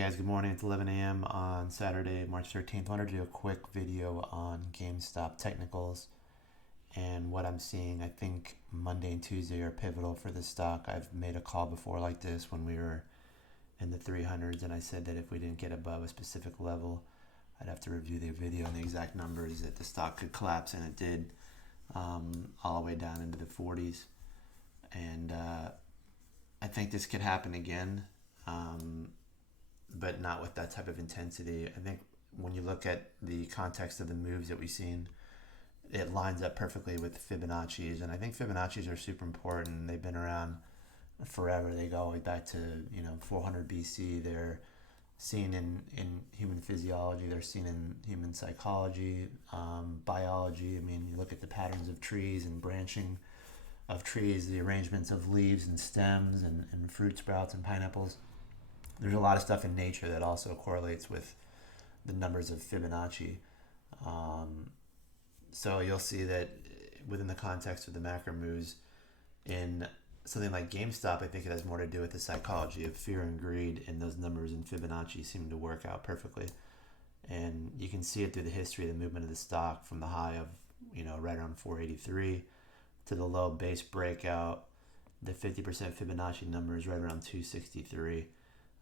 guys, good morning. It's 11 a.m. on Saturday, March 13th. I wanted to do a quick video on Gamestop Technicals and what I'm seeing. I think Monday and Tuesday are pivotal for this stock. I've made a call before like this when we were in the 300s, and I said that if we didn't get above a specific level, I'd have to review the video and the exact numbers that the stock could collapse, and it did, all the way down into the 40s. And I think this could happen again. But not with that type of intensity. I think when you look at the context of the moves that we've seen, it lines up perfectly with Fibonacci's, and I think Fibonacci's are super important. They've been around forever. They go all the way back to 400 BC. They're seen in human physiology. They're seen in human psychology, biology. I mean, you look at the patterns of trees and branching of trees, the arrangements of leaves and stems and fruit sprouts and pineapples. There's a lot of stuff in nature that also correlates with the numbers of Fibonacci. So you'll see that within the context of the macro moves, in something like GameStop, I think it has more to do with the psychology of fear and greed, and those numbers in Fibonacci seem to work out perfectly. And you can see it through the history of the movement of the stock from the high of right around 483 to the low base breakout. The 50% Fibonacci number is right around 263.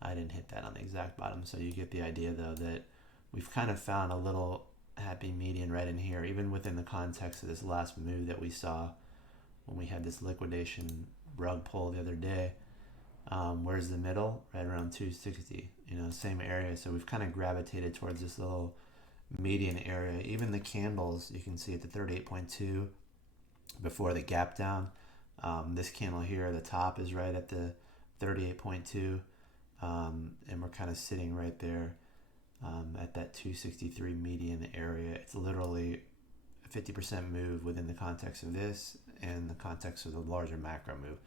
I didn't hit that on the exact bottom, so you get the idea though that we've kind of found a little happy median right in here, even within the context of this last move that we saw when we had this liquidation rug pull the other day. Where's the middle? Right around 260, same area. So we've kind of gravitated towards this little median area. Even the candles, you can see at the 38.2 before the gap down. This candle here at the top is right at the 38.2. And we're kind of sitting right there at that 263 median area. It's literally a 50% move within the context of this and the context of the larger macro move.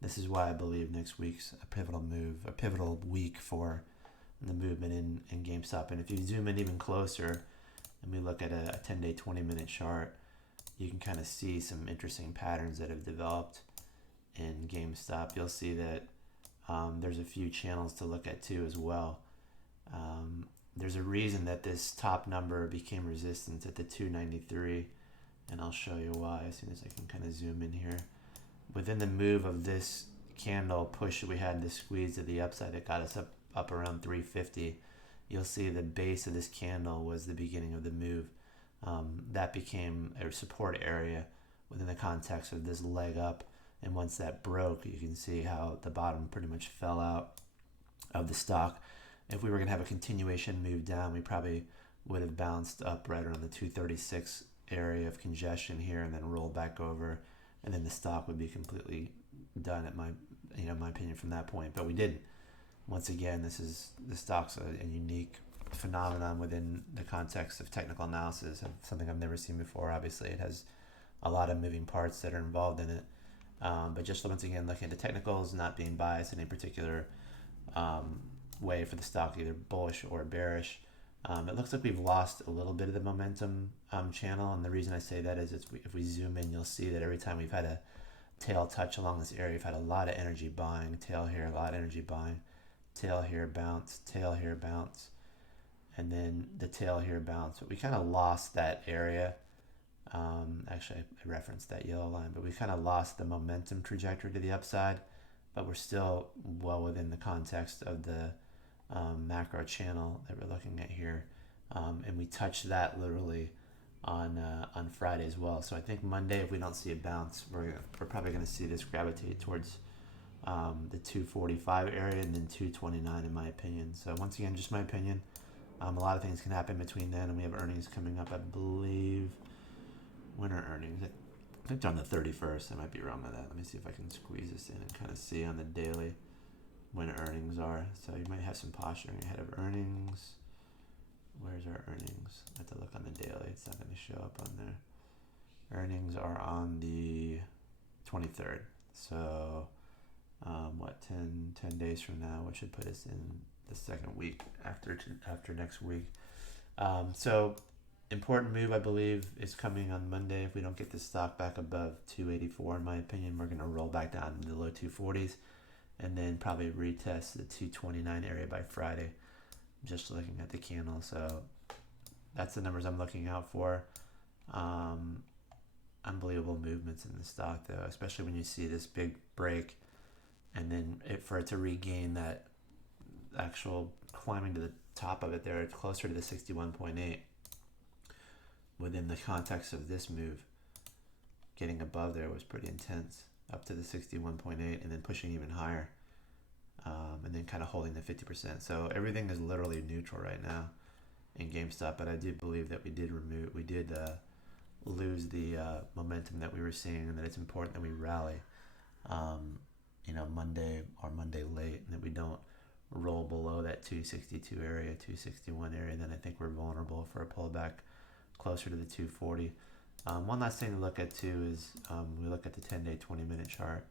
This is why I believe next week's a pivotal move, a pivotal week for the movement in GameStop. And if you zoom in even closer and we look at a 10-day, 20-minute chart, you can kind of see some interesting patterns that have developed in GameStop. You'll see that there's a few channels to look at too as well. There's a reason that this top number became resistance at the 293, and I'll show you why as soon as I can kind of zoom in here. Within the move of this candle push that we had, the squeeze to the upside that got us up around 350, you'll see the base of this candle was the beginning of the move. That became a support area within the context of this leg up. And once that broke, you can see how the bottom pretty much fell out of the stock. If we were going to have a continuation move down, we probably would have bounced up right around the 236 area of congestion here and then rolled back over. And then the stock would be completely done at my opinion from that point. But we didn't. Once again, the stock's a unique phenomenon within the context of technical analysis, and something I've never seen before. Obviously, it has a lot of moving parts that are involved in it. But just once again, looking at the technicals, not being biased in any particular way for the stock, either bullish or bearish. It looks like we've lost a little bit of the momentum channel, and the reason I say that is if we zoom in, you'll see that every time we've had a tail touch along this area, we've had a lot of energy buying, tail here, a lot of energy buying, tail here, bounce, tail here, bounce, and then the tail here, bounce. But we kind of lost that area. Actually, I referenced that yellow line, but we kind of lost the momentum trajectory to the upside, but we're still well within the context of the macro channel that we're looking at here, and we touched that literally on Friday as well. So I think Monday, if we don't see a bounce, we're probably going to see this gravitate towards the 245 area and then 229 in my opinion. So once again, just my opinion. A lot of things can happen between then, and we have earnings coming up, I believe. When are earnings? I think they're on the 31st. I might be wrong on that. Let me see if I can squeeze this in and kind of see on the daily when earnings are. So you might have some posturing ahead of earnings. Where's our earnings? I have to look on the daily. It's not going to show up on there. Earnings are on the 23rd. So 10 days from now, which should put us in the second week after next week. So important move, I believe, is coming on Monday. If we don't get the stock back above 284, in my opinion, we're going to roll back down to the low 240s and then probably retest the 229 area by Friday. just looking at the candle. So that's the numbers I'm looking out for. Unbelievable movements in the stock though, especially when you see this big break and then for it to regain that actual climbing to the top of it there, it's closer to the 61.8 within the context of this move. Getting above there was pretty intense, up to the 61.8 and then pushing even higher, and then kind of holding the 50%. So everything is literally neutral right now in GameStop, but I do believe that we did lose the momentum that we were seeing, and that it's important that we rally, Monday or Monday late, and that we don't roll below that 262 area, 261 area. Then I think we're vulnerable for a pullback closer to the 240. One last thing to look at too is we look at the 10-day, 20-minute chart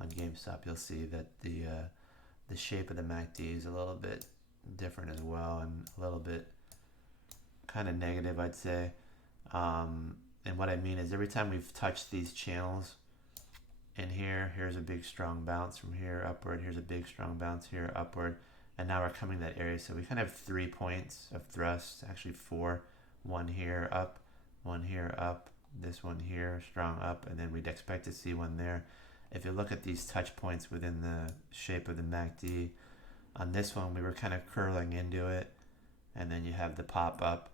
on GameStop. You'll see that the shape of the MACD is a little bit different as well, and a little bit kind of negative, I'd say. And what I mean is every time we've touched these channels in here, here's a big strong bounce from here upward, here's a big strong bounce here upward, and now we're coming to that area. So we kind of have 3 points of thrust, actually 4. One here up, one here up, this one here strong up, and then we'd expect to see one there. If you look at these touch points within the shape of the MACD, on this one we were kind of curling into it, and then you have the pop up.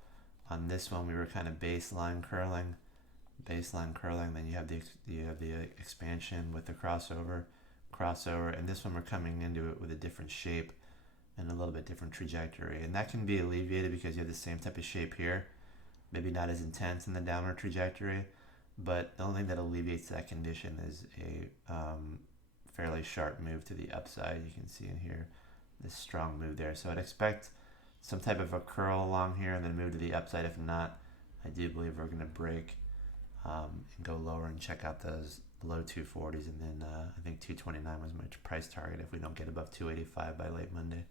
On this one we were kind of baseline curling, then you have the expansion with the crossover, and this one we're coming into it with a different shape and a little bit different trajectory, and that can be alleviated because you have the same type of shape here, maybe not as intense in the downward trajectory, but the only thing that alleviates that condition is a fairly sharp move to the upside. You can see in here this strong move there, so I'd expect some type of a curl along here and then move to the upside. If not, I do believe we're going to break and go lower and check out those low 240s, and then I think 229 was my price target if we don't get above 285 by late Monday.